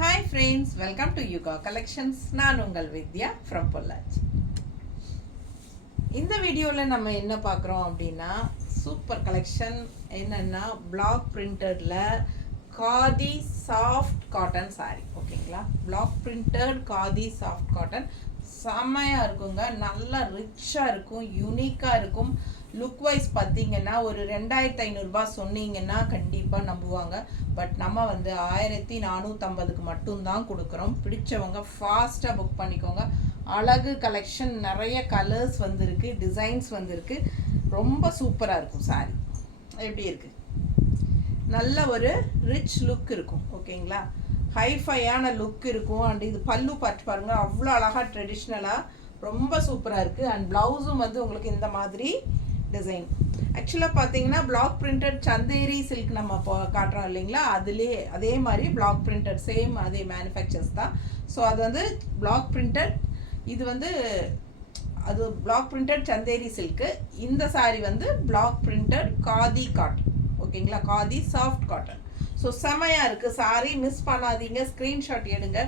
Hi friends, welcome to Yuga Collections. நான் உங்கள் வித்யா from Pollachi. இந்த வீடியோவில் நம்ம என்ன பார்க்குறோம் அப்படின்னா சூப்பர் கலெக்ஷன். என்னென்னா பிளாக் பிரிண்டடில் காதி சாஃப்ட் காட்டன் சாரீ. ஓகேங்களா, block printed khadi soft cotton செம்மையாக இருக்குங்க. நல்லா ரிச்சாக இருக்கும், யூனிக்காக இருக்கும். லுக் வைஸ் பார்த்தீங்கன்னா ஒரு 2500 சொன்னீங்கன்னா கண்டிப்பாக நம்புவாங்க. பட் நம்ம வந்து 1450க்கு மட்டும்தான் கொடுக்குறோம். பிடிச்சவங்க ஃபாஸ்ட்டாக புக் பண்ணிக்கோங்க. அழகு கலெக்ஷன், நிறைய கலர்ஸ் வந்திருக்கு, டிசைன்ஸ் வந்திருக்கு. ரொம்ப சூப்பராக இருக்கும் சாரி. எப்படி இருக்குது, நல்ல ஒரு ரிச் லுக் இருக்கும். ஓகேங்களா, ஹைஃபையான லுக் இருக்கும். அண்ட் இது பல்லு பார்த்து பாருங்கள், அவ்வளோ அழகாக ட்ரெடிஷ்னலாக ரொம்ப சூப்பராக இருக்குது. அண்ட் ப்ளவுஸும் வந்து உங்களுக்கு இந்த மாதிரி டிசைன். ஆக்சுவலாக பார்த்தீங்கன்னா பிளாக் பிரிண்டட் சந்தேரி சில்க் நம்ம இப்போ காட்டுறோம் இல்லைங்களா, அதுலேயே அதே மாதிரி பிளாக் பிரிண்டட் சேம் அதே மேனுஃபேக்சர்ஸ் தான். ஸோ அது வந்து பிளாக் பிரிண்டட், இது வந்து அது பிளாக் பிரிண்டட் சந்தேரி சில்க்கு. இந்த சாரீ வந்து பிளாக் பிரிண்டட் காதி காட்டன். ஓகேங்களா, காதி சாஃப்ட் காட்டன். ஸோ செமையாக இருக்குது சாரீ. மிஸ் பண்ணாதீங்க, ஸ்க்ரீன்ஷாட் எடுங்க,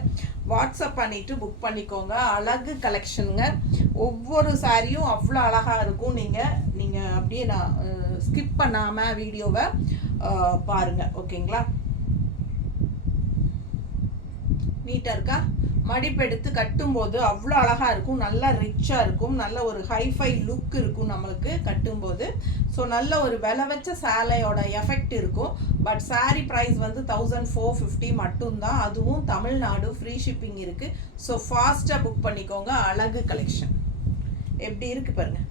வாட்ஸ்அப் பண்ணிவிட்டு புக் பண்ணிக்கோங்க. அழகு கலெக்ஷனுங்க. ஒவ்வொரு சாரியும் அவ்வளோ அழகாக இருக்கும். நீங்கள் அப்படியே நான் ஸ்கிப் பண்ணாமல் வீடியோவை பாருங்கள். ஓகேங்களா, நீட்டாக இருக்கா? மடிப்பெடுத்து கட்டும்போது அவ்வளோ அழகாக இருக்கும், நல்லா ரிச்சாக இருக்கும், நல்ல ஒரு ஹைஃபை லுக் இருக்கும் நம்மளுக்கு கட்டும்போது. ஸோ நல்ல ஒரு விலை வச்ச சேலையோட எஃபெக்ட் இருக்கும். பட் சாரீ ப்ரைஸ் வந்து 1450 மட்டும்தான். அதுவும் தமிழ்நாடு ஃப்ரீ ஷிப்பிங் இருக்குது. ஸோ ஃபாஸ்ட்டாக புக் பண்ணிக்கோங்க. அழகு கலெக்ஷன் எப்படி இருக்குது பாருங்கள்,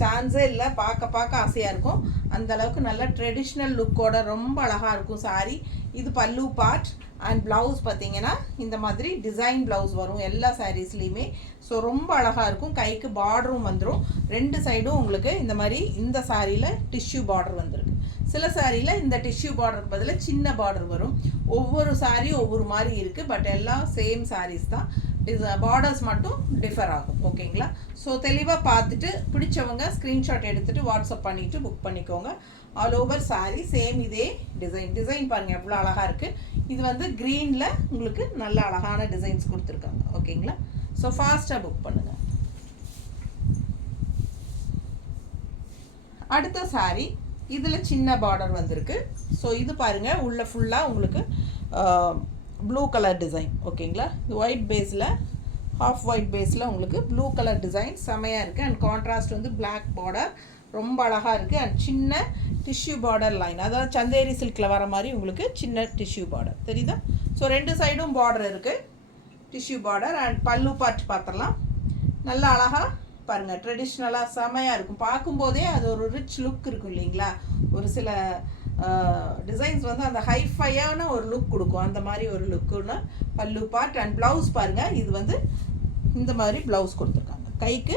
சான்ஸே இல்லை. பார்க்க ஆசையாக இருக்கும். அந்தளவுக்கு நல்ல ட்ரெடிஷ்னல் லுக்கோட ரொம்ப அழகாக இருக்கும் சாரீ. இது பல்லு பார்ட். அண்ட் ப்ளவுஸ் பார்த்தீங்கன்னா இந்த மாதிரி டிசைன் ப்ளவுஸ் வரும் எல்லா சாரீஸ்லேயுமே. ஸோ ரொம்ப அழகாக இருக்கும். கைக்கு பார்டரும் வந்துடும். ரெண்டு சைடும் உங்களுக்கு இந்த மாதிரி இந்த சாரியில் டிஷ்யூ பார்டர் வந்துருக்கு. சில சாரியில் இந்த டிஷ்யூ பார்டருக்கு பதிலாக சின்ன பார்டர் வரும். ஒவ்வொரு சாரியும் ஒவ்வொரு மாதிரி இருக்குது. பட் எல்லாம் சேம் சாரீஸ் தான், பார்டர்ஸ் மட்டும் டிஃபர் ஆகும். ஓகேங்களா, ஸோ தெளிவாக பார்த்துட்டு பிடிச்சவங்க ஸ்க்ரீன்ஷாட் எடுத்துகிட்டு வாட்ஸ்அப் பண்ணிவிட்டு புக் பண்ணிக்கோங்க. ஆல் ஓவர் சாரீ சேம் இதே டிசைன் பாருங்கள் எவ்வளோ அழகாக இருக்குது. இது வந்து க்ரீனில் உங்களுக்கு நல்ல அழகான டிசைன்ஸ் கொடுத்துருக்காங்க. ஓகேங்களா, ஸோ ஃபாஸ்ட்டாக புக் பண்ணுங்கள். அடுத்த சாரீ, இதில் சின்ன பார்டர் வந்திருக்கு. ஸோ இது பாருங்கள், உள்ள ஃபுல்லாக உங்களுக்கு ப்ளூ கலர் டிசைன். ஓகேங்களா, ஒயிட் பேஸில், ஹாஃப் ஒயிட் பேஸில் உங்களுக்கு ப்ளூ கலர் டிசைன் செமையாக இருக்குது. அண்ட் கான்ட்ராஸ்ட் வந்து பிளாக் பார்டர் ரொம்ப அழகாக இருக்குது. அண்ட் சின்ன டிஷ்யூ பார்டர் லைன், அதாவது சந்தேரி சில்கில் வர மாதிரி உங்களுக்கு சின்ன டிஷ்யூ பார்டர் தெரியுதா? ஸோ ரெண்டு சைடும் பார்டர் இருக்குது, டிஷ்யூ பார்டர். அண்ட் பல்லு பார்ட் பார்த்துடலாம். நல்லா அழகாக பாருங்கள், ட்ரெடிஷ்னலாக செமையாக இருக்கும். பார்க்கும்போதே அது ஒரு ரிச் லுக் இருக்கும் இல்லைங்களா. ஒரு சில டிசைன்ஸ் வந்து அந்த ஹைஃபையான ஒரு லுக் கொடுக்கும். அந்த மாதிரி ஒரு லுக்குன்னு பல்லு பார்ட். அண்ட் ப்ளவுஸ் பாருங்கள், இது வந்து இந்த மாதிரி ப்ளவுஸ் கொடுத்துருக்காங்க. கைக்கு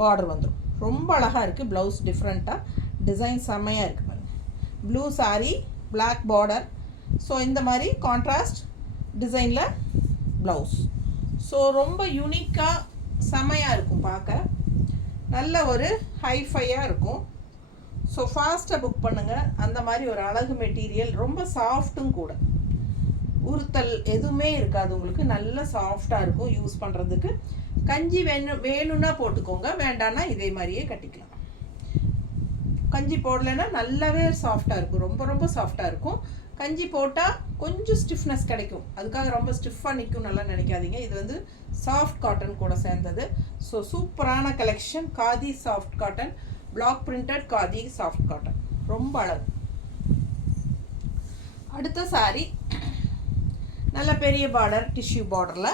பார்டர் வந்துடும். ரொம்ப அழகாக இருக்குது ப்ளவுஸ், டிஃப்ரெண்ட்டாக டிசைன் செம்மையாக இருக்குது பாருங்கள். Blue sari, black border. So இந்த மாதிரி கான்ட்ராஸ்ட் டிசைனில் ப்ளவுஸ். ஸோ ரொம்ப யூனிக்காக செம்மையாக இருக்கும், பார்க்க நல்ல ஒரு ஹைஃபையாக இருக்கும். ஸோ ஃபாஸ்ட்டாக புக் பண்ணுங்கள். அந்த மாதிரி ஒரு அழகு மெட்டீரியல், ரொம்ப சாஃப்ட்டும் கூட, உறுத்தல் எதுவுமே இருக்காது உங்களுக்கு. நல்ல சாஃப்டாக இருக்கும் யூஸ் பண்ணுறதுக்கு. கஞ்சி வேணும்னா போட்டுக்கோங்க, வேண்டான்னா இதே மாதிரியே கட்டிக்கலாம். கஞ்சி போடலைன்னா நல்லாவே சாஃப்டாக இருக்கும், ரொம்ப சாஃப்டாக இருக்கும். கஞ்சி போட்டால் கொஞ்சம் ஸ்டிஃப்னஸ் கிடைக்கும், அதுக்காக ரொம்ப ஸ்டிஃபாக நிற்கும் நல்லா நினைக்காதீங்க. இது வந்து சாஃப்ட் காட்டன் கூட சேர்ந்தது. ஸோ சூப்பரான collection, khadi soft cotton, black printed khadi soft cotton, ரொம்ப அழகு. அடுத்த சாரி நல்ல பெரிய பார்டர், டிஷ்யூ பார்டரில்.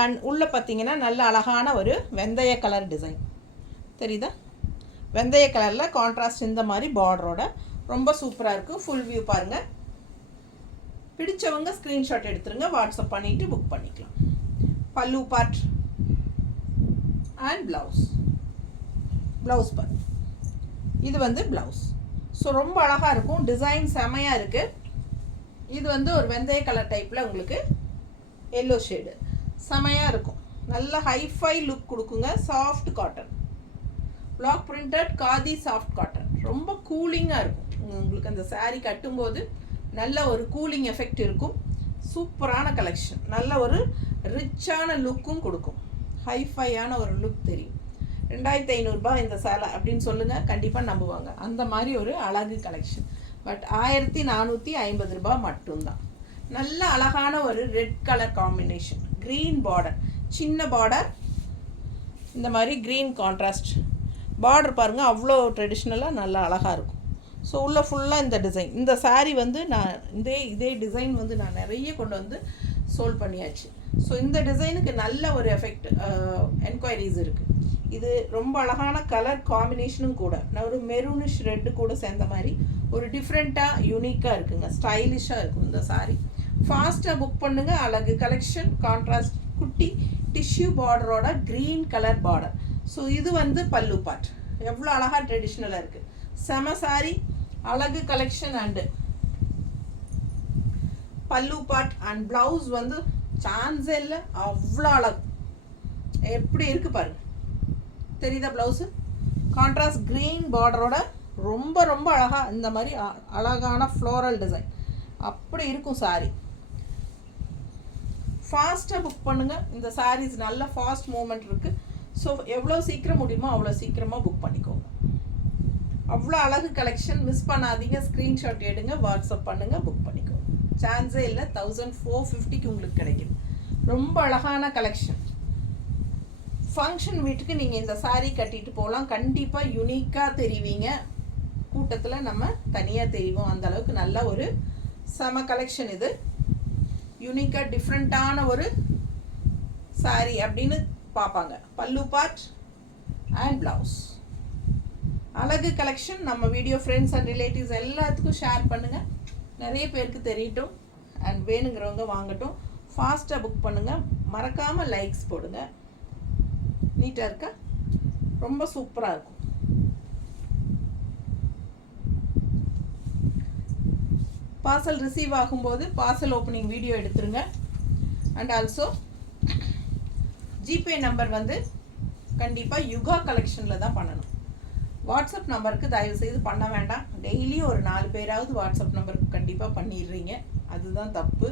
அண்ட் உள்ளே பார்த்தீங்கன்னா நல்ல அழகான ஒரு வெந்தய கலர் டிசைன் தெரியுதா? வெந்தய கலரில் கான்ட்ராஸ்ட் இந்த மாதிரி பார்டரோட ரொம்ப சூப்பராக இருக்குது. ஃபுல் வியூ பாருங்கள். பிடிச்சவங்க ஸ்க்ரீன்ஷாட் எடுத்துருங்க, வாட்ஸ்அப் பண்ணிவிட்டு புக் பண்ணிக்கலாம். பல்லு பார்ட் அண்ட் ப்ளவுஸ் பார்ட். இது வந்து ப்ளவுஸ். ஸோ ரொம்ப அழகாக இருக்கும், டிசைன் செமையாக இருக்குது. இது வந்து ஒரு வெந்தய கலர் டைப்பில் உங்களுக்கு எல்லோ ஷேடு செமையாக இருக்கும். நல்ல ஹைஃபை லுக் கொடுக்குங்க. Soft cotton, black printed khadi soft cotton, ரொம்ப கூலிங்காக இருக்கும் உங்களுக்கு. அந்த சாரீ கட்டும்போது நல்ல ஒரு கூலிங் எஃபெக்ட் இருக்கும். சூப்பரான கலெக்ஷன். நல்ல ஒரு ரிச்சான லுக்கும் கொடுக்கும். ஹைஃபையான ஒரு லுக் தெரியும். 2500 இந்த சேலை அப்படின்னு சொல்லுங்கள், கண்டிப்பாக நம்புவாங்க. அந்த மாதிரி ஒரு அழகு கலெக்ஷன். பட் 1450 மட்டும்தான். நல்ல அழகான ஒரு red colour combination, green border, சின்ன பார்டர், இந்த மாதிரி க்ரீன் கான்ட்ராஸ்ட் பார்டர் பாருங்கள், அவ்வளோ ட்ரெடிஷ்னலாக நல்லா அழகாக இருக்கும். ஸோ உள்ள ஃபுல்லாக இந்த டிசைன். இந்த சாரீ வந்து நான் இதே டிசைன் வந்து நான் நிறைய கொண்டு வந்து சோல்ட் பண்ணியாச்சு. ஸோ இந்த டிசைனுக்கு நல்ல ஒரு எஃபெக்ட் என்கொயரிஸ் இருக்குது. இது ரொம்ப அழகான கலர் காம்பினேஷனும் கூட. நான் ஒரு மெரூனிஷ் ரெட்டு கூட சேர்ந்த மாதிரி ஒரு டிஃப்ரெண்ட்டாக யூனிக்காக இருக்குங்க, ஸ்டைலிஷாக இருக்கும் இந்த சாரீ. ஃபாஸ்ட்டாக புக் பண்ணுங்கள். அழகு கலெக்ஷன், கான்ட்ராஸ்ட் குட்டி டிஷ்யூ பார்டரோட க்ரீன் கலர் பார்டர். ஸோ இது வந்து பல்லு பார்ட். எவ்வளோ அழகாக ட்ரெடிஷ்னலாக இருக்குது. செம சாரி, அழகு கலெக்ஷன். அண்டு பல்லு பார்ட் அண்ட் ப்ளவுஸ் வந்து சான்ஸே இல்லை, அவ்வளோ அழகு. எப்படி இருக்குது பாருங்க, தெரியுதா ப்ளவுஸு? கான்ட்ராஸ்ட் க்ரீன் பார்டரோட ரொம்ப ரொம்ப அழகாக இந்த மாதிரி அழகான ஃப்ளோரல் டிசைன் அப்படி இருக்கும் சாரி. ஃபாஸ்ட்டாக புக் பண்ணுங்கள். இந்த சாரீஸ் நல்ல ஃபாஸ்ட் மூமெண்ட் இருக்குது. ஸோ எவ்வளோ சீக்கிரம் முடியுமோ அவ்வளோ சீக்கிரமாக புக் பண்ணிக்கோங்க. அவ்வளோ அழகு கலெக்ஷன், மிஸ் பண்ணாதீங்க. ஸ்க்ரீன்ஷாட் எடுங்க, வாட்ஸ்அப் பண்ணுங்கள், புக் பண்ணிக்கோங்க. சான்ஸே இல்லை. 1450 உங்களுக்கு கிடைக்கும். ரொம்ப அழகான கலெக்ஷன். ஃபங்க்ஷன் வீட்டுக்கு நீங்கள் இந்த சாரீ கட்டிட்டு போகலாம். கண்டிப்பாக யூனிக்காக தெரிவிங்க. கூட்டத்தில் நம்ம தனியாக தெரிவோம். அந்தளவுக்கு நல்ல ஒரு செம கலெக்ஷன். இது யூனிக்காக டிஃப்ரெண்ட்டான ஒரு சாரீ அப்படின்னு பார்ப்பாங்க. பல்லு பார்ட் அண்ட் ப்ளவுஸ், அழகு கலெக்ஷன். நம்ம வீடியோ ஃப்ரெண்ட்ஸ் அண்ட் ரிலேட்டிவ்ஸ் எல்லாத்துக்கும் ஷேர் பண்ணுங்கள், நிறைய பேருக்கு தெரியட்டும். அண்ட் வேணுங்கிறவங்க வாங்கட்டும். ஃபாஸ்ட்டாக புக் பண்ணுங்கள். மறக்காமல் லைக்ஸ் போடுங்க. நீட்டாக இருக்கா? ரொம்ப சூப்பராக இருக்கும். பார்சல் ரிசீவ் ஆகும்போது பார்சல் ஓப்பனிங் வீடியோ எடுத்துருங்க. அண்ட் ஆல்சோ ஜிபே நம்பர் வந்து கண்டிப்பாக யுகா கலெக்ஷனில் தான் பண்ணணும். வாட்ஸ்அப் நம்பருக்கு தயவுசெய்து பண்ண வேண்டாம். டெய்லி ஒரு 4 பேராவது வாட்ஸ்அப் நம்பருக்கு கண்டிப்பாக பண்ணிடுறீங்க, அதுதான் தப்பு.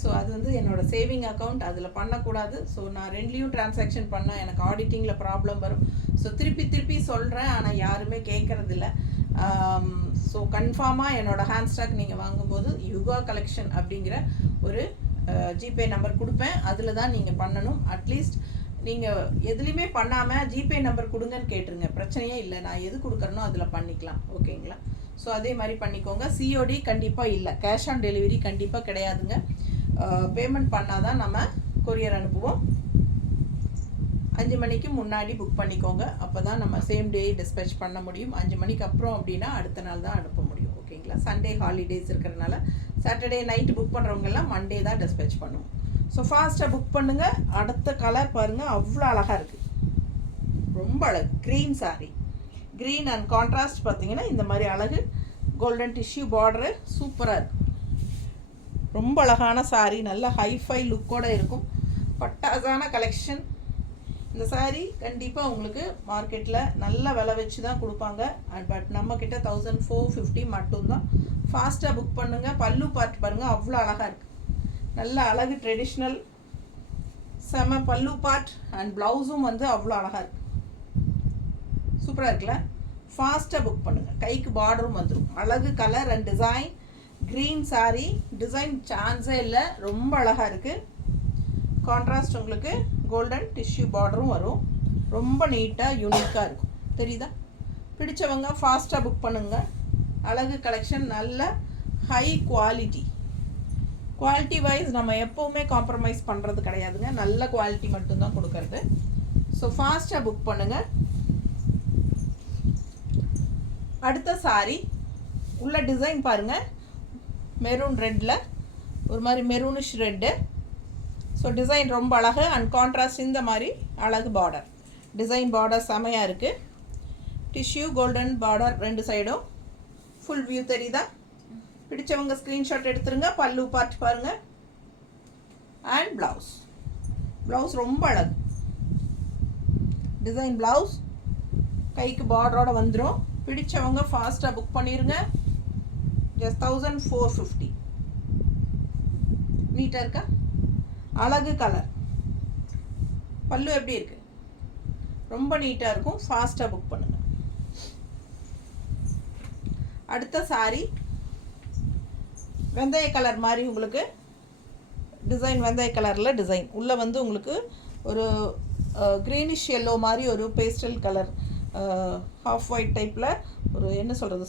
ஸோ அது வந்து என்னோடய சேவிங் அக்கௌண்ட், அதில் பண்ணக்கூடாது. ஸோ நான் 2லேயும் ட்ரான்சாக்ஷன் பண்ணால் எனக்கு ஆடிட்டிங்கில் ப்ராப்ளம் வரும். ஸோ திருப்பி சொல்கிறேன், ஆனால் யாருமே கேட்குறதில்ல. ஸோ கன்ஃபார்மாக என்னோடய ஹேண்ட் ஸ்டாக் நீங்கள் வாங்கும்போது யுகா கலெக்ஷன் அப்படிங்கிற ஒரு ஜிபே நம்பர் கொடுப்பேன், அதில் தான் நீங்கள் பண்ணணும். அட்லீஸ்ட் நீங்கள் எதுலேயுமே பண்ணாமல் ஜிபே நம்பர் கொடுங்கன்னு கேட்டுருங்க, பிரச்சனையே இல்லை. நான் எது கொடுக்குறனோ அதில் பண்ணிக்கலாம், ஓகேங்களா? ஸோ அதே மாதிரி பண்ணிக்கோங்க. சிஓடி கண்டிப்பாக இல்லை, கேஷ் ஆன் டெலிவரி கண்டிப்பாக கிடையாதுங்க. பேமெண்ட் பண்ணால் தான் நம்ம கொரியர் அனுப்புவோம். 5 மணிக்கு முன்னாடி புக் பண்ணிக்கோங்க, அப்போ தான் நம்ம சேம் டே டிஸ்பேச் பண்ண முடியும். 5 மணிக்கு அப்புறம் அப்படின்னா அடுத்த நாள் தான் அனுப்ப முடியும், ஓகேங்களா? சண்டே ஹாலிடேஸ் இருக்கிறதுனால சாட்டர்டே நைட்டு புக் பண்ணுறவங்கெல்லாம் மண்டே தான் டிஸ்பேச் பண்ணுவோம். ஸோ ஃபாஸ்ட்டாக புக் பண்ணுங்கள். அடுத்த கலர் பாருங்கள், அவ்வளோ அழகாக இருக்குது, ரொம்ப அழகு. Green sari, green and contrast பார்த்தீங்கன்னா இந்த மாதிரி அழகு கோல்டன் டிஷ்யூ பார்டரு சூப்பராக இருக்குது. ரொம்ப அழகான சாரீ, நல்ல ஹைஃபை லுக்கோடு இருக்கும். பட்டாசான கலெக்ஷன். இந்த சாரீ கண்டிப்பாக உங்களுக்கு மார்க்கெட்டில் நல்ல விலை வச்சு தான் கொடுப்பாங்க. பட் நம்மக்கிட்ட 1450 மட்டும்தான். ஃபாஸ்ட்டாக புக் பண்ணுங்கள். பல்லு பார்ட் பாருங்கள், அவ்வளோ அழகாக இருக்குது. நல்ல அழகு ட்ரெடிஷ்னல் செம பல்லு பார்ட். அண்ட் ப்ளவுஸும் வந்து அவ்வளோ அழகாக இருக்குது, சூப்பராக இருக்குல்ல? ஃபாஸ்ட்டாக புக் பண்ணுங்கள். கைக்கு பார்டரும் வந்துடும். அழகு colour and design. Green sari, design சான்ஸே இல்லை, ரொம்ப அழகாக இருக்குது. கான்ட்ராஸ்ட் உங்களுக்கு கோல்டன் டிஷ்யூ பார்டரும் வரும். ரொம்ப நீட்டாக யூனிக்காக இருக்கும், தெரியுதா? பிடிச்சவங்க ஃபாஸ்ட்டாக புக் பண்ணுங்கள். அழகு கலெக்ஷன், நல்ல ஹை குவாலிட்டி. குவாலிட்டி வைஸ் நம்ம எப்போவுமே காம்ப்ரமைஸ் பண்ணுறது கிடையாதுங்க, நல்ல குவாலிட்டி மட்டும்தான் கொடுக்கறது. ஸோ ஃபாஸ்ட்டாக புக் பண்ணுங்கள். அடுத்த சாரீ உள்ள டிசைன் பாருங்கள், மெரூன் ரெட்டில் ஒரு மாதிரி மெரூனிஷ் ரெட்டு. ஸோ டிசைன் ரொம்ப அழகு அண்ட் கான்ட்ராஸ்ட் இந்த மாதிரி அழகு பார்டர். டிசைன் பார்டர் செமையாக இருக்குது. டிஷ்யூ கோல்டன் பார்டர் 2 சைடும். ஃபுல் வியூ தெரியுதா? பிடிச்சவங்க ஸ்க்ரீன்ஷாட் எடுத்துருங்க. பல்லு பார்ட் பாருங்கள் அண்ட் ப்ளவுஸ். ப்ளவுஸ் ரொம்ப அழகு. டிசைன் ப்ளவுஸ் கைக்கு பார்டரோட வந்துடும். பிடிச்சவங்க ஃபாஸ்ட்டாக புக் பண்ணிடுங்க. ஜஸ்ட் 1450. நீட்டாக இருக்கா? அழகு கலர். பல்லு எப்படி இருக்குது? ரொம்ப நீட்டாக இருக்கும். ஃபாஸ்ட்டாக புக் பண்ணுங்கள். அடுத்த சாரி வெந்தய கலர் மாதிரி உங்களுக்கு டிசைன், வெந்தய கலரில் டிசைன் உள்ளே வந்து உங்களுக்கு ஒரு க்ரீனிஷ் எல்லோ மாதிரி ஒரு பேஸ்டல் கலர், ஹாஃப் ஒயிட் டைப்பில் ஒரு என்ன சொல்கிறது,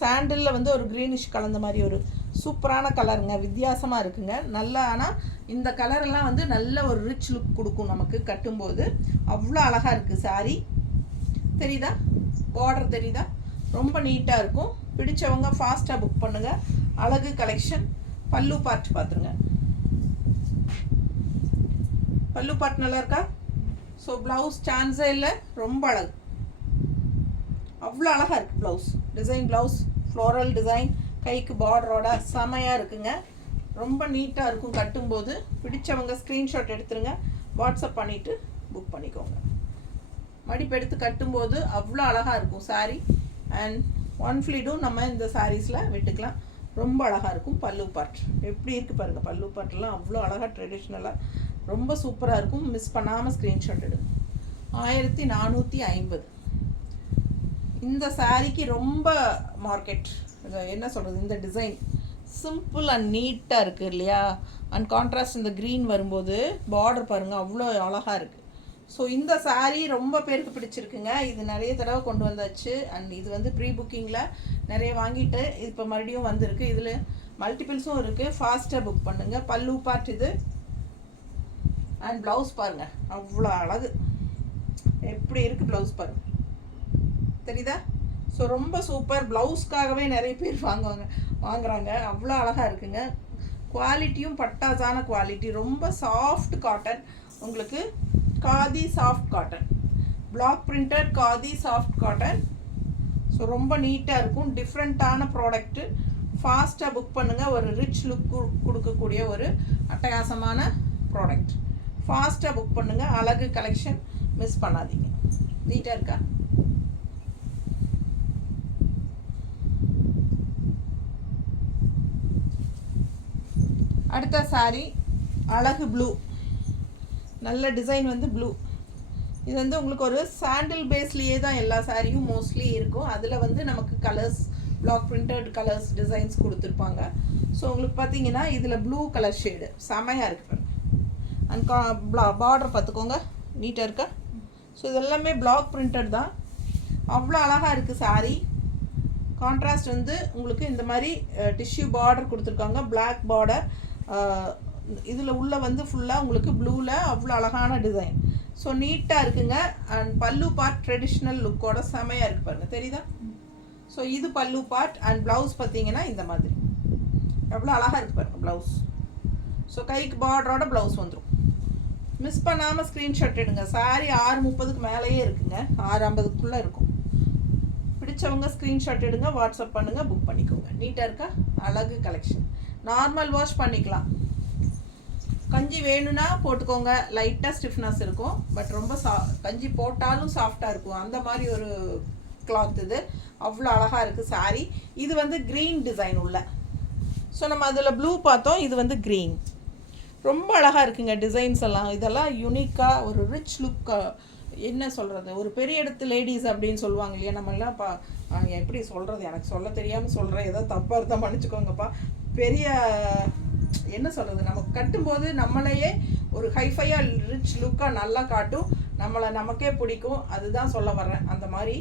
சாண்டிலில் வந்து ஒரு க்ரீனிஷ் கலந்த மாதிரி ஒரு சூப்பரான கலருங்க. வித்தியாசமாக இருக்குங்க நல்லா. ஆனால் இந்த கலரெல்லாம் வந்து நல்ல ஒரு ரிச் லுக் கொடுக்கும் நமக்கு கட்டும்போது. அவ்வளோ அழகாக இருக்குது சாரீ. தெரியுதா? பார்டர் தெரியுதா? ரொம்ப நீட்டாக இருக்கும். பிடிச்சவங்க ஃபாஸ்ட்டாக புக் பண்ணுங்கள். அழகு கலெக்ஷன். பல்லு பார்ட் பார்த்துருங்க. பல்லு பார்ட் நல்லா இருக்கா? ஸோ ப்ளவுஸ் சான்ஸே இல்லை, ரொம்ப அழகு. அவ்வளோ அழகாக இருக்குது blouse design. Blouse floral design, கைக்கு பார்டரோட செமையாக இருக்குங்க. ரொம்ப நீட்டாக இருக்கும் கட்டும்போது. பிடிச்சவங்க ஸ்க்ரீன்ஷாட் எடுத்துருங்க, வாட்ஸ்அப் பண்ணிவிட்டு புக் பண்ணிக்கோங்க. மடிப்பு எடுத்து கட்டும்போது அவ்வளோ அழகாக இருக்கும் சாரீ. அண்ட் ஒன் ஃப்ளீடும் நம்ம இந்த சாரீஸில் விட்டுக்கலாம். ரொம்ப அழகாக இருக்கும். பல்லு பார்ட் எப்படி இருக்குது பாருங்கள். பல்லு பார்ட்லாம் அவ்வளோ அழகாக ட்ரெடிஷ்னலாக ரொம்ப சூப்பராக இருக்கும். மிஸ் பண்ணாமல் ஸ்க்ரீன்ஷாட் எடுங்க. 1450. இந்த சாரீக்கு ரொம்ப மார்க்கெட் என்ன சொல்கிறது, இந்த டிசைன் சிம்பிள் அண்ட் நீட்டாக இருக்குது இல்லையா? அண்ட் கான்ட்ராஸ்ட் இந்த க்ரீன் வரும்போது பார்டர் பாருங்கள் அவ்வளோ அழகாக இருக்குது. ஸோ இந்த சாரீ ரொம்ப பேருக்கு பிடிச்சிருக்குங்க. இது நிறைய தடவை கொண்டு வந்தாச்சு. அண்ட் இது வந்து ப்ரீ புக்கிங்கில் நிறைய வாங்கிட்டு இப்போ மறுபடியும் வந்திருக்கு. இதில் மல்டிபிள்ஸும் இருக்குது. ஃபாஸ்ட்டாக புக் பண்ணுங்கள். பல்லு பார்ட் இது. அண்ட் ப்ளவுஸ் பாருங்கள் அவ்வளோ அழகு. எப்படி இருக்குது ப்ளவுஸ் பாருங்கள், தெரியுதா? ஸோ ரொம்ப சூப்பர். ப்ளவுஸ்க்காகவே நிறைய பேர் வாங்குறாங்க. அவ்வளோ அழகாக இருக்குங்க. குவாலிட்டியும் பட்டாசான குவாலிட்டி. ரொம்ப சாஃப்ட் காட்டன். உங்களுக்கு khadi soft cotton, black printed khadi soft cotton. So ரொம்ப நீட்டாக இருக்கும். டிஃப்ரெண்ட்டான ப்ராடக்ட்டு. ஃபாஸ்ட்டாக புக் பண்ணுங்கள். ஒரு ரிச் லுக் கொடுக்கக்கூடிய ஒரு அட்டகாசமான ப்ராடக்ட். ஃபாஸ்ட்டாக புக் பண்ணுங்கள். அழகு கலெக்ஷன் மிஸ் பண்ணாதீங்க. நீட்டாக இருக்கா? அடுத்த சாரீ அழகு ப்ளூ. நல்ல டிசைன் வந்து ப்ளூ. இது வந்து உங்களுக்கு ஒரு சாண்டில் பேஸ்லேயே தான் எல்லா சாரியும் மோஸ்ட்லி இருக்கும். அதில் வந்து நமக்கு colours, black printed colours, designs கொடுத்துருப்பாங்க. ஸோ உங்களுக்கு பார்த்தீங்கன்னா இதில் ப்ளூ கலர் ஷேடு செமையாக இருக்குது. அண்ட் பார்டர் பார்த்துக்கோங்க, நீட்டாக இருக்கா? ஸோ இதெல்லாமே பிளாக் பிரிண்டட் தான். அவ்வளோ அழகாக இருக்குது சாரீ. கான்ட்ராஸ்ட் வந்து உங்களுக்கு இந்த மாதிரி டிஷ்யூ பார்டர் கொடுத்துருக்காங்க, பிளாக் பார்டர். இதில் உள்ள வந்து ஃபுல்லாக உங்களுக்கு ப்ளூவில் அவ்வளோ அழகான டிசைன். ஸோ நீட்டாக இருக்குங்க. அண்ட் பல்லு பார்ட் ட்ரெடிஷ்னல் லுக்கோட செமையாக இருக்குது பாருங்கள், தெரியுதா? ஸோ இது பல்லு பார்ட். அண்ட் ப்ளவுஸ் பார்த்தீங்கன்னா இந்த மாதிரி எவ்வளோ அழகாக இருக்குது பாருங்கள் ப்ளவுஸ். ஸோ கைக்கு பார்டரோட ப்ளவுஸ் வந்துடும். மிஸ் பண்ணாமல் ஸ்க்ரீன்ஷாட் எடுங்க. சாரீ 6:30க்கு மேலேயே இருக்குங்க, 6:50க்குள்ளே இருக்கும். பிடிச்சவங்க ஸ்க்ரீன்ஷாட் எடுங்க, வாட்ஸ்அப் பண்ணுங்கள், புக் பண்ணிக்கோங்க. நீட்டாக இருக்கா? அழகு கலெக்ஷன். நார்மல் வாஷ் பண்ணிக்கலாம். கஞ்சி வேணும்னா போட்டுக்கோங்க. லைட்டாக ஸ்டிஃப்னஸ் இருக்கும், பட் ரொம்ப கஞ்சி போட்டாலும் சாஃப்டாக இருக்கும். அந்த மாதிரி ஒரு கிளாத் இது. அவ்வளோ அழகாக இருக்குது சாரீ. இது வந்து க்ரீன் டிசைன் உள்ள. ஸோ நம்ம அதில் ப்ளூ பார்த்தோம், இது வந்து க்ரீன். ரொம்ப அழகாக இருக்குங்க டிசைன்ஸ் எல்லாம். இதெல்லாம் யூனிக்காக ஒரு ரிச் லுக். என்ன சொல்கிறது, ஒரு பெரிய இடத்து லேடிஸ் அப்படின்னு சொல்லுவாங்க இல்லையா? நம்மளாம் எப்படி சொல்கிறது, எனக்கு சொல்ல தெரியாமல் சொல்கிறேன். ஏதோ தப்பாக இருந்தால் மன்னிச்சுக்கோங்கப்பா. பெரிய என்ன சொல்கிறது, நமக்கு கட்டும்போது நம்மளையே ஒரு ஹைஃபையாக ரிச் லுக்காக நல்லா காட்டும். நமக்கே பிடிக்கும். அதுதான் சொல்ல வர்றேன். அந்த மாதிரி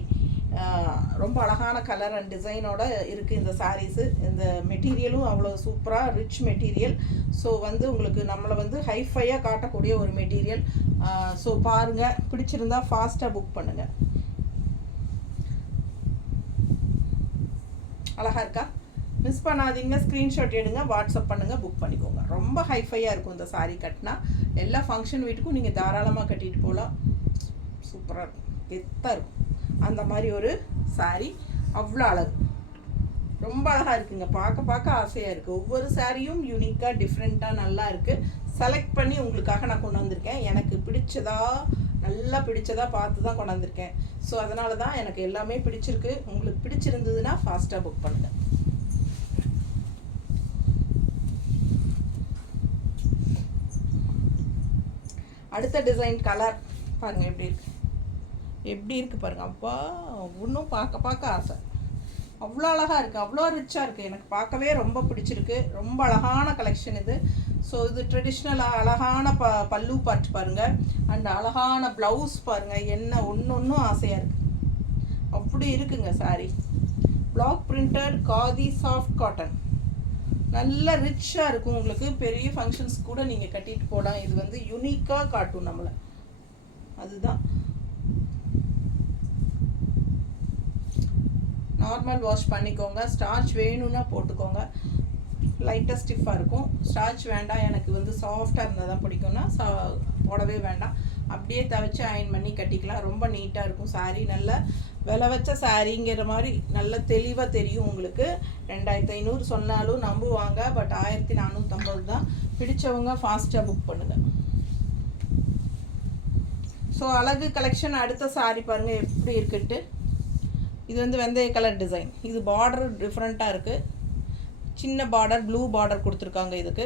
ரொம்ப அழகான கலர் அண்ட் டிசைனோட இருக்குது இந்த சாரீஸு. இந்த மெட்டீரியலும் அவ்வளோ சூப்பராக ரிச் மெட்டீரியல். ஸோ வந்து உங்களுக்கு நம்மளை வந்து ஹைஃபையாக காட்டக்கூடிய ஒரு மெட்டீரியல். ஸோ பாருங்கள், பிடிச்சிருந்தா ஃபாஸ்ட்டாக புக் பண்ணுங்கள். அழகாக இருக்கா? மிஸ் பண்ணாதீங்க. ஸ்க்ரீன்ஷாட் எடுங்க, வாட்ஸ்அப் பண்ணுங்கள், புக் பண்ணிக்கோங்க. ரொம்ப ஹைஃபையாக இருக்கும் இந்த சாரீ கட்டினா. எல்லா ஃபங்க்ஷன் வீட்டுக்கும் நீங்கள் தாராளமாக கட்டிட்டு போகலாம். சூப்பராக இருக்கும், கெத்தாக இருக்கும். அந்த மாதிரி ஒரு சாரீ அவ்வளோ அழகு. ரொம்ப அழகாக இருக்குங்க. பார்க்க ஆசையாக இருக்குது. ஒவ்வொரு சாரியும் யூனிக்காக டிஃப்ரெண்ட்டாக நல்லா இருக்குது. செலக்ட் பண்ணி உங்களுக்காக நான் கொண்டு வந்திருக்கேன். எனக்கு நல்லா பிடிச்சதாக பார்த்து தான் கொண்டு வந்திருக்கேன். ஸோ அதனால தான் எனக்கு எல்லாமே பிடிச்சிருக்கு. உங்களுக்கு பிடிச்சிருந்ததுன்னா ஃபாஸ்ட்டாக புக் பண்ணுங்கள். அடுத்த டிசைன் கலர் பாருங்கள் எப்படி இருக்குது பாருங்கள். அப்பா இன்னும் பார்க்க ஆசை. அவ்வளோ அழகாக இருக்குது, அவ்வளோ ரிச்சாக இருக்குது. எனக்கு பார்க்கவே ரொம்ப பிடிச்சிருக்கு. ரொம்ப அழகான கலெக்ஷன் இது. ஸோ இது ட்ரெடிஷ்னல் அழகான பல்லு பார்ட் பாருங்கள். அண்ட் அழகான ப்ளவுஸ் பாருங்கள். என்ன ஒன்று ஆசையாக இருக்குது. அப்படி இருக்குங்க sari. Black printed khadi soft cotton. நல்ல ரிச்சாக இருக்கும். உங்களுக்கு பெரிய ஃபங்க்ஷன்ஸ் கூட நீங்கள் கட்டிட்டு போகலாம். இது வந்து யூனிக்காக காட்டும் நம்மளை. அதுதான் நார்மல் வாஷ் பண்ணிக்கோங்க. ஸ்டார்ச் வேணும்னா போட்டுக்கோங்க. லைட்டாக ஸ்டிஃபாக இருக்கும். ஸ்டார்ச் வேண்டாம், எனக்கு வந்து சாஃப்டாக இருந்தால் தான் பிடிக்கும்னா போடவே வேண்டாம். அப்படியே துவைச்சி அயன் பண்ணி கட்டிக்கலாம். ரொம்ப நீட்டாக இருக்கும் சாரீ. நல்ல விலை வச்ச சாரீங்கிற மாதிரி நல்ல தெளிவாக தெரியும் உங்களுக்கு. 2500 சொன்னாலும் நம்புவாங்க. பட் 1450 தான். பிடிச்சவங்க ஃபாஸ்ட்டாக புக் பண்ணுங்கள். ஸோ அழகு கலெக்ஷன். அடுத்த சாரீ பாருங்கள் எப்படி இருக்குன்ட்டு. இது வந்து வெந்தய கலர் டிசைன். இது பார்டர் டிஃப்ரெண்ட்டாக இருக்குது. சின்ன பார்டர், ப்ளூ பார்டர் கொடுத்துருக்காங்க இதுக்கு.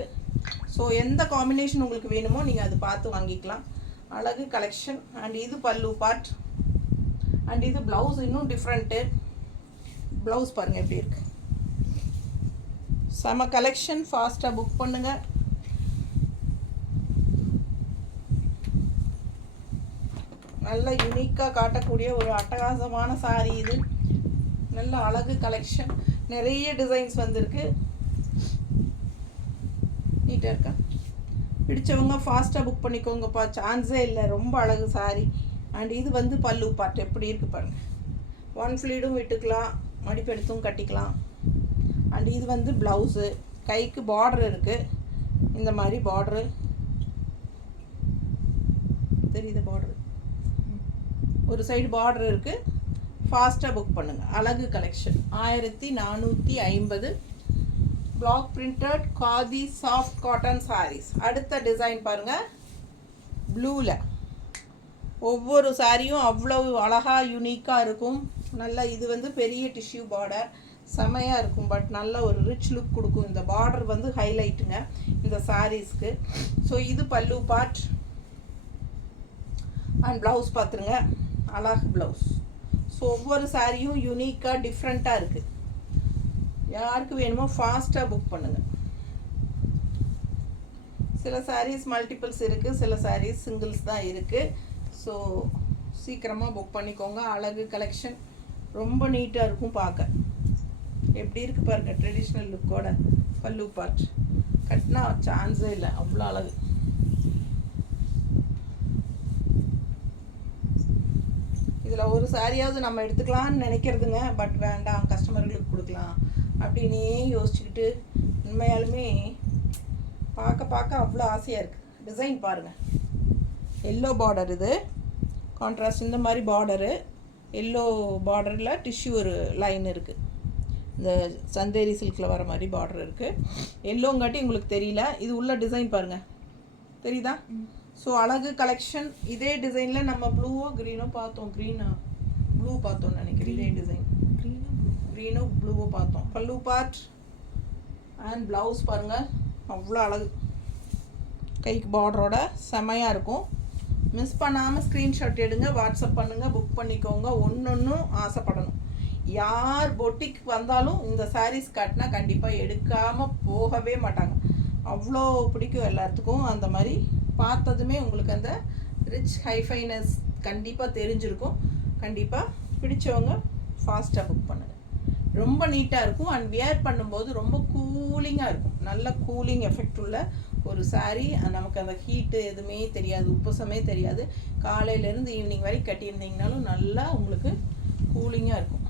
ஸோ எந்த காம்பினேஷன் உங்களுக்கு வேணுமோ நீங்கள் அது பார்த்து வாங்கிக்கலாம். அழகு கலெக்ஷன். அண்ட் இது பல்லு பார்ட். அண்ட் இது ப்ளவுஸ் இன்னும் டிஃப்ரெண்ட்டு. ப்ளவுஸ் பாருங்கள் எப்படி இருக்குது. செம கலெக்ஷன். ஃபாஸ்ட்டாக புக் பண்ணுங்கள். நல்ல யூனிக்காக காட்டக்கூடிய ஒரு அட்டகாசமான சாரீ இது. நல்ல அழகு கலெக்ஷன். நிறைய டிசைன்ஸ் வந்திருக்கு. நீட்டாக இருக்கா? பிடிச்சவங்க ஃபாஸ்ட்டாக புக் பண்ணிக்கோங்கப்பா. சான்ஸே இல்லை. ரொம்ப அழகு சாரீ. அண்ட் இது வந்து பல்லு பார்ட் எப்படி இருக்குது பாருங்கள். 1 ஃப்ளீடும் விட்டுக்கலாம், மடிப்பெடுத்தும் கட்டிக்கலாம். அண்ட் இது வந்து ப்ளவுஸு. கைக்கு பார்டர் இருக்குது. இந்த மாதிரி பார்டரு தெரியுது. பார்டரு ஒரு சைடு பார்டர் இருக்குது. ஃபாஸ்ட்டாக புக் பண்ணுங்கள். அழகு collection. 1450. Black printed khadi soft cotton saris. அடுத்த டிசைன் பாருங்கள். ப்ளூவில் ஒவ்வொரு சாரியும் அவ்வளோ அழகாக யூனிக்காக இருக்கும். நல்ல இது வந்து பெரிய டிஷ்யூ பார்டர். செமையாக இருக்கும். பட் நல்ல ஒரு ரிச் லுக் கொடுக்கும். இந்த பார்டர் வந்து ஹைலைட்டுங்க இந்த சாரீஸ்க்கு. ஸோ இது பல்லு பார்ட். அண்ட் ப்ளவுஸ் பார்த்துருங்க. அழகு ப்ளவுஸ். ஸோ ஒவ்வொரு சாரியும் யூனிக்காக டிஃப்ரெண்ட்டாக இருக்குது. யாருக்கு வேணுமோ ஃபாஸ்ட்டாக புக் பண்ணுங்கள். சில சாரீஸ் மல்டிபிள்ஸ் இருக்குது, சில சாரீஸ் சிங்கிள்ஸ் தான் இருக்குது. ஸோ சீக்கிரமாக புக் பண்ணிக்கோங்க. அழகு கலெக்ஷன். ரொம்ப நீட்டாக இருக்கும் பார்க்க. எப்படி இருக்குது பாருங்கள். ட்ரெடிஷ்னல் லுக்கோட பல்லு பார்ட். கட்டினா சான்ஸே இல்லை. அவ்வளோ அழகு. இதில் ஒரு சாரியாவது நம்ம எடுத்துக்கலான்னு நினைக்கிறதுங்க. பட் வேண்டாம், கஸ்டமர்களுக்கு கொடுக்கலாம் அப்படின்னே யோசிச்சுக்கிட்டு உண்மையாலுமே பார்க்க அவ்வளோ ஆசையாக இருக்குது. டிசைன் பாருங்கள். Yellow border. இது கான்ட்ராஸ்ட். இந்த மாதிரி பார்டரு. எல்லோ பார்டரில் டிஷ்யூ ஒரு லைன் இருக்குது. இந்த சந்தேரி சில்கில் வர மாதிரி பார்டர் இருக்குது. எல்லோங்காட்டி உங்களுக்கு தெரியல. இது உள்ள டிசைன் பாருங்கள். தெரியுதா? ஸோ அழகு கலெக்ஷன். இதே டிசைனில் நம்ம ப்ளூவோ க்ரீனோ பார்த்தோம். ப்ளூ பார்த்தோம்னு நினைக்கிறேன். இதே டிசைன் க்ரீனோ ப்ளூவோ பார்த்தோம். பல்லு பார்ட் அண்ட் ப்ளவுஸ் பாருங்கள். அவ்வளோ அழகு. கைக்கு பார்டரோட செமையாக இருக்கும். மிஸ் பண்ணாமல் ஸ்க்ரீன்ஷாட் எடுங்க, வாட்ஸ்அப் பண்ணுங்கள், புக் பண்ணிக்கோங்க. ஒன்றும் ஆசைப்படணும். யார் பொட்டிக்கு வந்தாலும் இந்த சாரீஸ் காட்டினா கண்டிப்பாக எடுக்காமல் போகவே மாட்டாங்க. அவ்வளோ பிடிக்கும் எல்லாத்துக்கும். அந்த மாதிரி பார்த்ததுமே உங்களுக்கு அந்த ரிச் ஹைஃபைனஸ் கண்டிப்பாக தெரிஞ்சிருக்கும். கண்டிப்பாக பிடிச்சவங்க ஃபாஸ்ட்டாக புக் பண்ணுங்கள். ரொம்ப நீட்டாக இருக்கும். அண்ட் வியர் பண்ணும்போது ரொம்ப கூலிங்காக இருக்கும். நல்ல கூலிங் எஃபெக்ட் உள்ள ஒரு சாரீ. நமக்கு அந்த ஹீட்டு எதுவுமே தெரியாது, உப்பசமே தெரியாது. காலையிலேருந்து ஈவினிங் வரைக்கும் கட்டியிருந்தீங்கனாலும் நல்லா உங்களுக்கு கூலிங்காக இருக்கும்.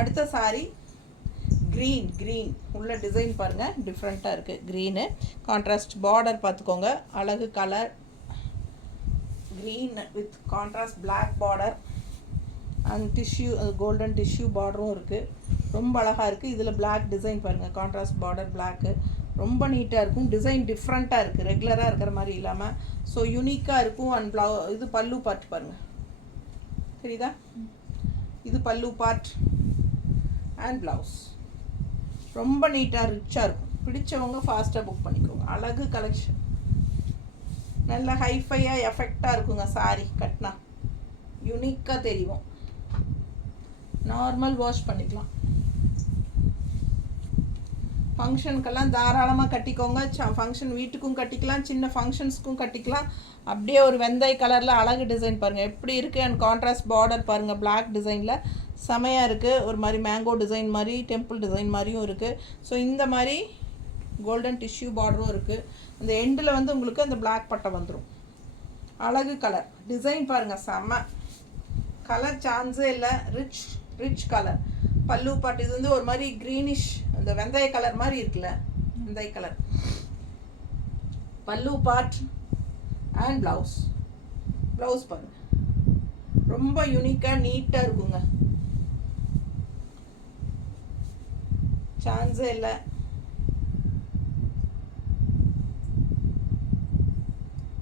அடுத்த சாரீ க்ரீன் உள்ள டிசைன் பாருங்கள். டிஃப்ரெண்ட்டாக இருக்குது. க்ரீனு கான்ட்ராஸ்ட் பார்டர் பார்த்துக்கோங்க. அழகு colour. Green with contrast black border and tissue golden tissue பார்டரும் இருக்குது. ரொம்ப அழகாக இருக்குது. இதில் பிளாக் டிசைன் பாருங்கள். Contrast border black. ரொம்ப நீட்டாக இருக்கும். டிசைன் டிஃப்ரெண்ட்டாக இருக்குது. ரெகுலராக இருக்கிற மாதிரி இல்லாமல் ஸோ யூனிக்காக இருக்கும். அண்ட் இது பல்லு பார்ட் பாருங்கள். தெரியுதா? இது பல்லு பார்ட் அண்ட் ப்ளவுஸ். ரொம்ப நீட்டாக ரிச்சாக இருக்கும். பிடிச்சவங்க ஃபாஸ்ட்டாக புக் பண்ணிக்கோங்க. அழகு கலெக்ஷன். நல்ல ஹைஃபையாக எஃபெக்டாக இருக்குங்க. சாரி கட்டினா யூனிக்காக தெரியும். நார்மல் வாஷ் பண்ணிக்கலாம். ஃபங்க்ஷனுக்கெல்லாம் தாராளமாக கட்டிக்கோங்க. ஃபங்க்ஷன் வீட்டுக்கும் கட்டிக்கலாம், சின்ன ஃபங்க்ஷன்ஸ்க்கும் கட்டிக்கலாம். அப்படியே ஒரு வெந்தய கலரில் அழகு டிசைன் பாருங்கள் எப்படி இருக்குது. அண்ட் கான்ட்ராஸ்ட் பார்டர் பாருங்கள், பிளாக் டிசைனில் செமையாக இருக்குது. ஒரு மாதிரி மேங்கோ டிசைன் மாதிரி, டெம்பிள் டிசைன் மாதிரியும் இருக்குது. ஸோ இந்த மாதிரி கோல்டன் டிஷ்யூ பார்டரும் இருக்குது. அந்த எண்டில் வந்து உங்களுக்கு அந்த பிளாக் பட்டை வந்துடும். அழகு கலர் டிசைன் பாருங்கள், செம்ம கலர் சான்ஸே இல்லை. Rich colour. பல்லு பாட்டு இது வந்து ஒரு மாதிரி க்ரீனிஷ், அந்த வெந்தய கலர் மாதிரி இருக்குல்ல, வெந்தய கலர். பல்லு பார்ட் அண்ட் ப்ளவுஸ் பாருங்க, ரொம்ப யூனிக்காக நீட்டாக இருக்குங்க. சான்ஸே இல்லை.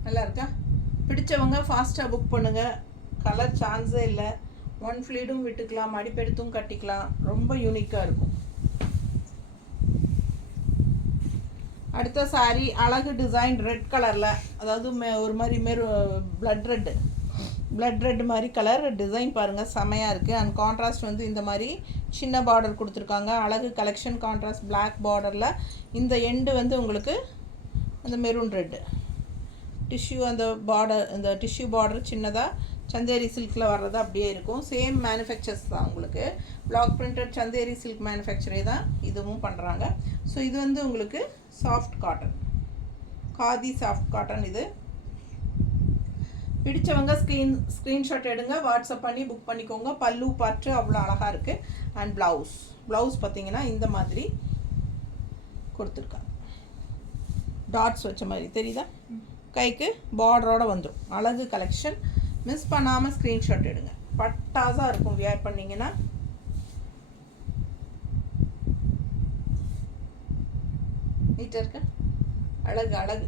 நல்லா இருக்கா? பிடிச்சவங்க ஃபாஸ்ட்டாக புக் பண்ணுங்கள். கலர் சான்ஸே இல்லை. ஒன் ஃப்ளீடும் விட்டுக்கலாம், மடிப்பெடுத்தும் கட்டிக்கலாம். ரொம்ப யூனிக்காக இருக்கும். அடுத்த சாரீ அழகு டிசைன் ரெட் கலரில், அதாவது ஒரு மாதிரி பிளட் ரெட் மாதிரி கலர் டிசைன் பாருங்கள், செமையாக இருக்குது. அண்ட் கான்ட்ராஸ்ட் வந்து இந்த மாதிரி சின்ன பார்டர் கொடுத்துருக்காங்க. அழகு கலெக்ஷன் கான்ட்ராஸ்ட் பிளாக் பார்டரில். இந்த எண்டு வந்து உங்களுக்கு அந்த மெரூன் ரெட்டு டிஷ்யூ, அந்த பார்டர், இந்த டிஷ்யூ பார்டர் சின்னதாக சந்தேரி சில்கில் வர்றது அப்படியே இருக்கும். சேம் மேனுஃபேக்சர்ஸ் தான் உங்களுக்கு. பிளாக் பிரிண்டட் சந்தேரி சில்க் மேனுஃபேக்சரே தான் இதுவும் பண்ணுறாங்க. ஸோ இது வந்து உங்களுக்கு soft cotton, khadi soft cotton. இது பிடிச்சவங்க ஸ்க்ரீன்ஷாட் எடுங்க, வாட்ஸ்அப் பண்ணி புக் பண்ணிக்கோங்க. பல்லு பாட்டு அவ்வளோ அழகாக இருக்குது. அண்ட் ப்ளவுஸ் பார்த்தீங்கன்னா இந்த மாதிரி கொடுத்துருக்காங்க, டாட்ஸ் வச்ச மாதிரி தெரியுதா? கைக்கு பார்டரோடு வந்துடும். அழகு கலெக்ஷன். மிஸ் பண்ணாமல் ஸ்க்ரீன்ஷாட் எடுங்க. பட்டாசாக இருக்கும் வியர் பண்ணிங்கன்னா. நீட்டாக இருக்கு, அழகு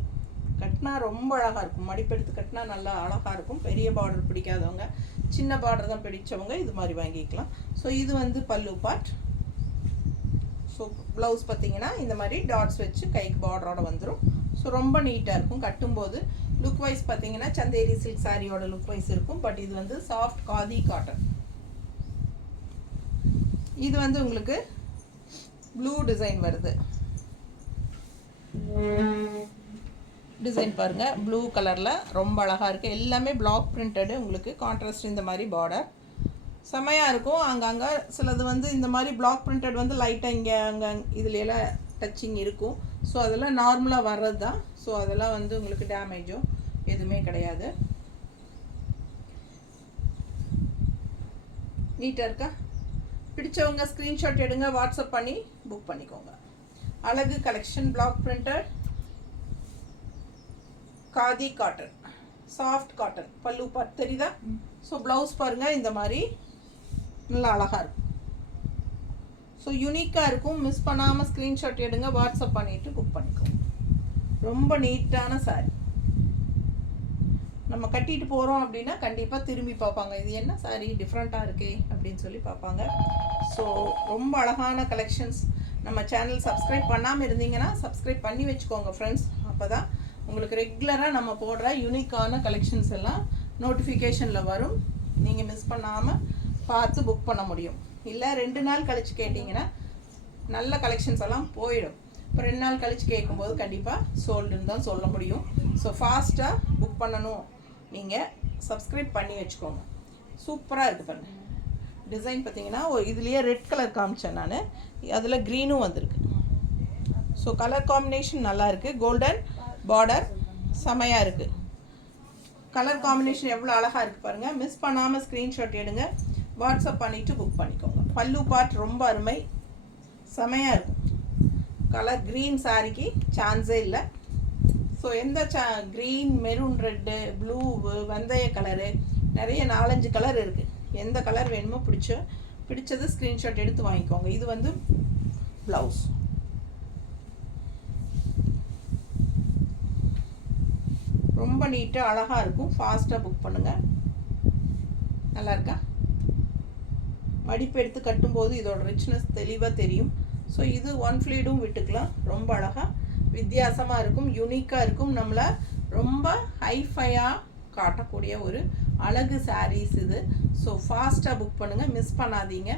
கட்டினா ரொம்ப அழகாக இருக்கும். மடிப்பெடுத்து கட்டினா நல்லா அழகாக இருக்கும். பெரிய பார்டர் பிடிக்காதவங்க, சின்ன பார்டர் தான் பிடிச்சவங்க இது மாதிரி வாங்கிக்கலாம். ஸோ இது வந்து பல்லு பார்ட். ஸோ ப்ளவுஸ் பார்த்தீங்கன்னா இந்த மாதிரி டாட்ஸ் வச்சு கைக்கு பார்டரோட வந்துடும். ஸோ ரொம்ப நீட்டாக இருக்கும். கட்டும்போது லுக் வைஸ் பார்த்தீங்கன்னா சந்தேரி சில்க் சாரியோட லுக் வைஸ் இருக்கும். பட் இது வந்து சாஃப்ட் காதி காட்டன். இது வந்து உங்களுக்கு ப்ளூ டிசைன் வருது. டிசைன் பாருங்கள், ப்ளூ கலரில் ரொம்ப அழகாக இருக்குது. எல்லாமே பிளாக் பிரிண்டடு. உங்களுக்கு கான்ட்ராஸ்ட் இந்த மாதிரி பார்டர் செமையாக இருக்கும். அங்கங்கே சிலது வந்து இந்த மாதிரி பிளாக் பிரிண்டட் வந்து லைட்டாக இங்கே அங்கே இதுலையெல்லாம் டச்சிங் இருக்கும். ஸோ அதெல்லாம் நார்மலாக வர்றது தான். ஸோ அதெல்லாம் வந்து உங்களுக்கு டேமேஜோ எதுவுமே கிடையாது. நீட்டாக இருக்கா? பிடிச்சவங்க ஸ்க்ரீன்ஷாட் எடுங்க, வாட்ஸ்அப் பண்ணி புக் பண்ணிக்கோங்க. அழகு collection black printed khadi cotton, soft cotton. பல்லு பார்ட் தெரியுதா? ஸோ ப்ளவுஸ் பாருங்கள் இந்த மாதிரி நல்லா அழகாக இருக்கும். ஸோ யூனிக்காக இருக்கும். மிஸ் பண்ணாமல் ஸ்க்ரீன்ஷாட் எடுங்க, வாட்ஸ்அப் பண்ணிவிட்டு புக் பண்ணிக்கோங்க. ரொம்ப நீட்டான சாரி. நம்ம கட்டிட்டு போகிறோம் அப்படின்னா கண்டிப்பாக திரும்பி பார்ப்பாங்க, இது என்ன சாரி டிஃப்ரெண்ட்டாக இருக்கே அப்படின்னு சொல்லி பார்ப்பாங்க. ஸோ ரொம்ப அழகான கலெக்ஷன்ஸ். நம்ம சேனல் சப்ஸ்கிரைப் பண்ணாமல் இருந்தீங்கன்னா சப்ஸ்கிரைப் பண்ணி வச்சுக்கோங்க ஃப்ரெண்ட்ஸ். அப்போ தான் உங்களுக்கு ரெகுலராக நம்ம போடுற யூனிக்கான கலெக்ஷன்ஸ் எல்லாம் நோட்டிஃபிகேஷனில் வரும். நீங்கள் மிஸ் பண்ணாமல் பார்த்து புக் பண்ண முடியும். இல்லை 2 நாள் கழித்து கேட்டிங்கன்னா நல்ல கலெக்ஷன்ஸ் எல்லாம் போயிடும். இப்போ 2 நாள் கழித்து கேட்கும்போது கண்டிப்பாக சோல்டுன்னு தான் சொல்ல முடியும். ஸோ ஃபாஸ்ட்டாக புக் பண்ணணும். நீங்கள் சப்ஸ்கிரைப் பண்ணி வச்சுக்கோங்க. சூப்பராக இருக்குது பாருங்கள். டிசைன் பார்த்தீங்கன்னா இதுலேயே ரெட் கலர் காமிச்சேன் நான், அதில் க்ரீனும் வந்திருக்கு. ஸோ கலர் காம்பினேஷன் நல்லா இருக்குது. கோல்டன் பார்டர் செமையாக இருக்குது. கலர் காம்பினேஷன் எவ்வளோ அழகாக இருக்குது பாருங்கள். மிஸ் பண்ணாமல் ஸ்க்ரீன்ஷாட் எடுங்க, வாட்ஸ்அப் பண்ணிவிட்டு புக் பண்ணிக்கோங்க. பல்லு பார்ட் ரொம்ப அருமை, செமையாக இருக்கும். கலர் க்ரீன் சாரிக்கு சான்ஸே இல்லை. ஸோ எந்த க்ரீன், மெரூன் ரெட்டு, ப்ளூ, வெந்தய கலரு, நிறைய 4-5 கலர் இருக்குது. எந்த கலர் வேணுமோ பிடிச்சது ஸ்க்ரீன்ஷாட் எடுத்து வாங்கிக்கோங்க. இது வந்து ப்ளவுஸ். ரொம்ப நீட்டாக அழகாக இருக்கும். ஃபாஸ்ட்டாக புக் பண்ணுங்கள். நல்லா இருக்கா? மடிப்பு எடுத்து கட்டும்போது இதோட ரிச்னஸ் தெளிவாக தெரியும். ஸோ இது ஒன் ஃப்ளீடும் விட்டுக்கலாம். ரொம்ப அழகாக வித்தியாசமாக இருக்கும், யூனிக்காக இருக்கும். நம்மளை ரொம்ப ஹைஃபையாக காட்டக்கூடிய ஒரு அழகு சாரீஸ் இது. ஸோ ஃபாஸ்ட்டாக புக் பண்ணுங்கள், மிஸ் பண்ணாதீங்க.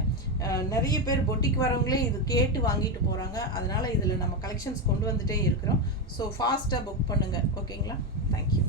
நிறைய பேர் பொட்டிக்கு வரவங்களே இது கேட்டு வாங்கிட்டு போகிறாங்க. அதனால் இதில் நம்ம கலெக்ஷன்ஸ் கொண்டு வந்துகிட்டே இருக்கிறோம். ஸோ ஃபாஸ்ட்டாக புக் பண்ணுங்கள். ஓகேங்களா? தேங்க்யூ.